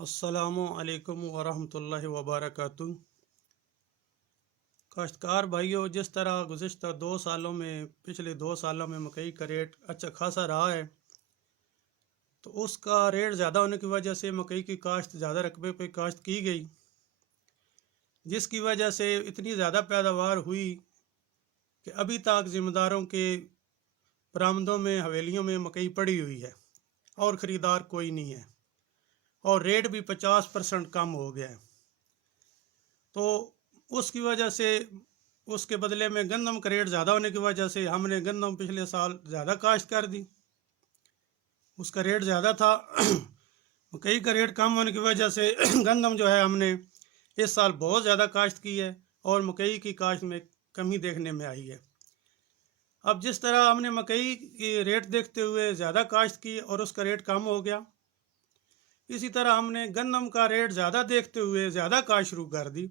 السلام علیکم ورحمۃ اللہ وبرکاتہ۔ کاشتکار بھائیوں، جس طرح گزشتہ پچھلے 2 سالوں میں مکئی کا ریٹ اچھا خاصا رہا ہے، تو اس کا ریٹ زیادہ ہونے کی وجہ سے مکئی کی کاشت زیادہ رقبے پہ کاشت کی گئی، جس کی وجہ سے اتنی زیادہ پیداوار ہوئی کہ ابھی تک ذمہ داروں کے برآمدوں میں حویلیوں میں مکئی پڑی ہوئی ہے اور خریدار کوئی نہیں ہے، اور ریٹ بھی 50% کم ہو گیا ہے۔ تو اس کی وجہ سے اس کے بدلے میں گندم کا ریٹ زیادہ ہونے کی وجہ سے ہم نے گندم پچھلے سال زیادہ کاشت کر دی، اس کا ریٹ زیادہ تھا۔ مکئی کا ریٹ کم ہونے کی وجہ سے گندم جو ہے ہم نے اس سال بہت زیادہ کاشت کی ہے اور مکئی کی کاشت میں کمی دیکھنے میں آئی ہے۔ اب جس طرح ہم نے مکئی کی ریٹ دیکھتے ہوئے زیادہ کاشت کی اور اس کا ریٹ کم ہو گیا، اسی طرح ہم نے گندم کا ریٹ زیادہ دیکھتے ہوئے زیادہ کاشت شروع کر دی،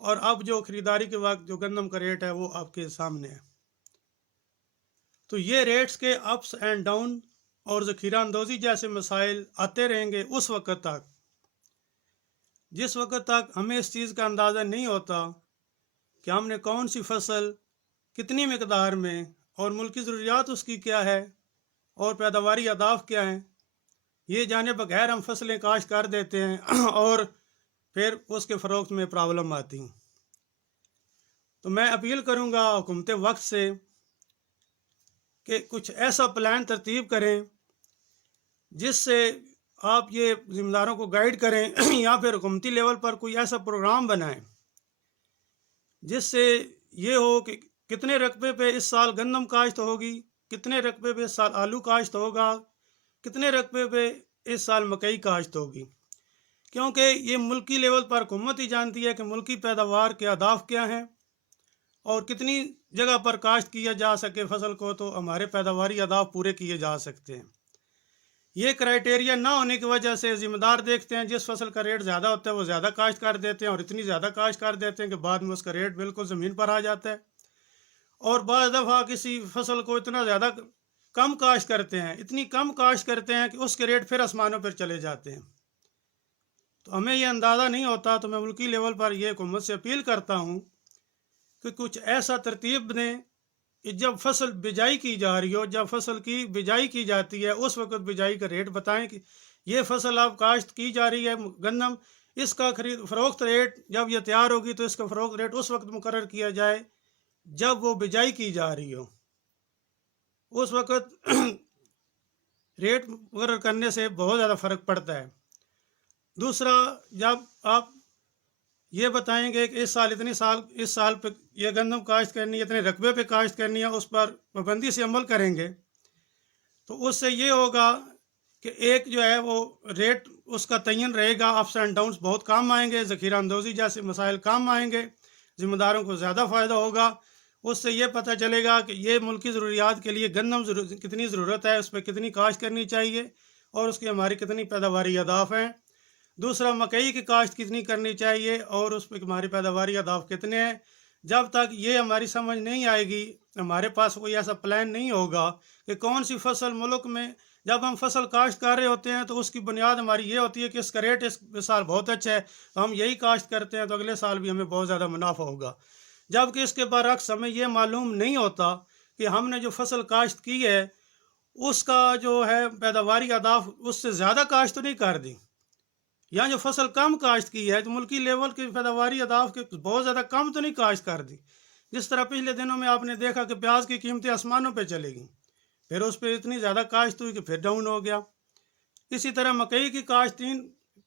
اور اب جو خریداری کے وقت جو گندم کا ریٹ ہے وہ آپ کے سامنے ہے۔ تو یہ ریٹس کے اپس اینڈ ڈاؤن اور ذخیرہ اندوزی جیسے مسائل آتے رہیں گے اس وقت تک جس وقت تک ہمیں اس چیز کا اندازہ نہیں ہوتا کہ ہم نے کون سی فصل کتنی مقدار میں اور ملکی ضروریات اس کی کیا ہے اور پیداواری اہداف کیا ہیں، یہ جانے بغیر ہم فصلیں کاشت کر دیتے ہیں اور پھر اس کے فروخت میں پرابلم آتی ہیں۔ تو میں اپیل کروں گا حکومت وقت سے کہ کچھ ایسا پلان ترتیب کریں جس سے آپ یہ ذمہ داروں کو گائیڈ کریں یا پھر حکومتی لیول پر کوئی ایسا پروگرام بنائیں جس سے یہ ہو کہ کتنے رقبے پہ اس سال گندم کاشت ہوگی، کتنے رقبے پہ اس سال آلو کاشت ہوگا، کتنے رقبے پہ اس سال مکئی کاشت ہوگی، کیونکہ یہ ملکی لیول پر حکومت ہی جانتی ہے کہ ملکی پیداوار کے اہداف کیا ہیں اور کتنی جگہ پر کاشت کیا جا سکے فصل کو تو ہمارے پیداواری اہداف پورے کیے جا سکتے ہیں۔ یہ کرائٹیریا نہ ہونے کی وجہ سے ذمہ دار دیکھتے ہیں جس فصل کا ریٹ زیادہ ہوتا ہے وہ زیادہ کاشت کر دیتے ہیں، اور اتنی زیادہ کاشت کر دیتے ہیں کہ بعد میں اس کا ریٹ بالکل زمین پر آ جاتا ہے، اور بعض دفعہ کسی فصل کو اتنا زیادہ کم کاشت کرتے ہیں، اتنی کم کاشت کرتے ہیں کہ اس کے ریٹ پھر آسمانوں پر چلے جاتے ہیں۔ تو ہمیں یہ اندازہ نہیں ہوتا، تو میں ملکی لیول پر یہ حکومت سے اپیل کرتا ہوں کہ کچھ ایسا ترتیب دیں کہ جب فصل بجائی کی جا رہی ہو، جب فصل کی بجائی کی جاتی ہے اس وقت بجائی کا ریٹ بتائیں کہ یہ فصل اب کاشت کی جا رہی ہے گندم، اس کا فروخت ریٹ جب یہ تیار ہوگی تو اس کا فروخت ریٹ اس وقت مقرر کیا جائے جب وہ بجائی کی جا رہی ہو، اس وقت ریٹ مقرر کرنے سے بہت زیادہ فرق پڑتا ہے۔ دوسرا، جب آپ یہ بتائیں گے کہ اس سال پہ یہ گندم کاشت کرنی ہے، اتنے رقبے پہ کاشت کرنی ہے، اس پر پابندی سے عمل کریں گے تو اس سے یہ ہوگا کہ ایک جو ہے وہ ریٹ اس کا تعین رہے گا، اپس اینڈ ڈاؤنس بہت کم آئیں گے، ذخیرہ اندوزی جیسے مسائل کم آئیں گے، ذمہ داروں کو زیادہ فائدہ ہوگا۔ اس سے یہ پتہ چلے گا کہ یہ ملکی ضروریات کے لیے گندم کتنی ضرورت ہے، اس پہ کتنی کاشت کرنی چاہیے اور اس کی ہماری کتنی پیداواری اہداف ہیں۔ دوسرا، مکئی کی کاشت کتنی کرنی چاہیے اور اس پہ ہماری پیداواری اہداف کتنے ہیں۔ جب تک یہ ہماری سمجھ نہیں آئے گی، ہمارے پاس کوئی ایسا پلان نہیں ہوگا کہ کون سی فصل ملک میں جب ہم فصل کاشت کر رہے ہوتے ہیں تو اس کی بنیاد ہماری یہ ہوتی ہے کہ اس کا ریٹ اس سال بہت اچھا ہے تو ہم یہی کاشت کرتے ہیں تو اگلے سال بھی ہمیں بہت زیادہ منافع ہوگا، جبکہ اس کے برعکس ہمیں یہ معلوم نہیں ہوتا کہ ہم نے جو فصل کاشت کی ہے اس کا جو ہے پیداواری اہداف اس سے زیادہ کاشت تو نہیں کر دی، یا جو فصل کم کاشت کی ہے تو ملکی لیول کی پیداواری اہداف کے بہت زیادہ کم تو نہیں کاشت کر دی۔ جس طرح پچھلے دنوں میں آپ نے دیکھا کہ پیاز کی قیمتیں آسمانوں پہ چلے گئیں، پھر اس پہ اتنی زیادہ کاشت ہوئی کہ پھر ڈاؤن ہو گیا۔ اسی طرح مکئی کی کاشت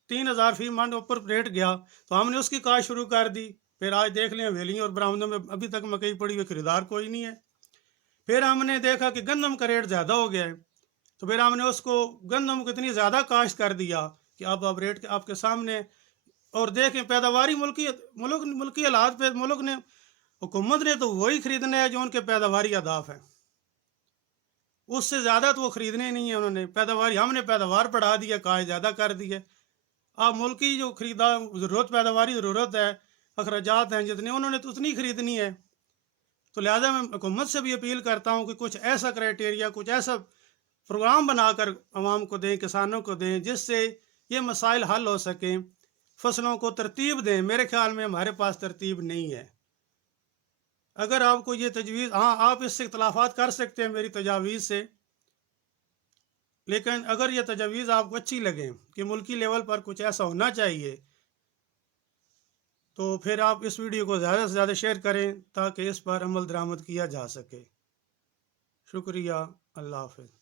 3,000 فی من اوپر ریٹ گیا تو ہم نے اس کی کاشت شروع کر دی، پھر آج دیکھ لیں ویلیوں اور برآمدوں میں ابھی تک مکئی پڑی ہوئی، خریدار کوئی نہیں ہے۔ پھر ہم نے دیکھا کہ گندم کا ریٹ زیادہ ہو گیا ہے تو پھر ہم نے اس کو گندم کو اتنی زیادہ کاشت کر دیا کہ اب ریٹ آپ کے سامنے، اور دیکھیں پیداواری ملکی حالات پہ ملک نے حکومت نے تو وہی خریدنا ہے جو ان کے پیداواری اہداف ہیں، اس سے زیادہ تو وہ خریدنے نہیں ہیں انہوں نے، ہم نے پیداوار بڑھا دی ہے، کاشت زیادہ کر دی ہے۔ اب ملکی جو پیداواری ضرورت ہے، اخراجات ہیں جتنے انہوں نے تو اتنی خریدنی ہے۔ تو لہٰذا میں حکومت سے بھی اپیل کرتا ہوں کہ کچھ ایسا کرائٹیریا، کچھ ایسا پروگرام بنا کر عوام کو دیں، کسانوں کو دیں، جس سے یہ مسائل حل ہو سکیں، فصلوں کو ترتیب دیں۔ میرے خیال میں ہمارے پاس ترتیب نہیں ہے۔ اگر آپ کو یہ تجویز، ہاں آپ اس سے اختلافات کر سکتے ہیں میری تجاویز سے، لیکن اگر یہ تجاویز آپ کو اچھی لگیں کہ ملکی لیول پر کچھ ایسا ہونا چاہیے، تو پھر آپ اس ویڈیو کو زیادہ سے زیادہ شیئر کریں تاکہ اس پر عمل درآمد کیا جا سکے۔ شکریہ، اللہ حافظ۔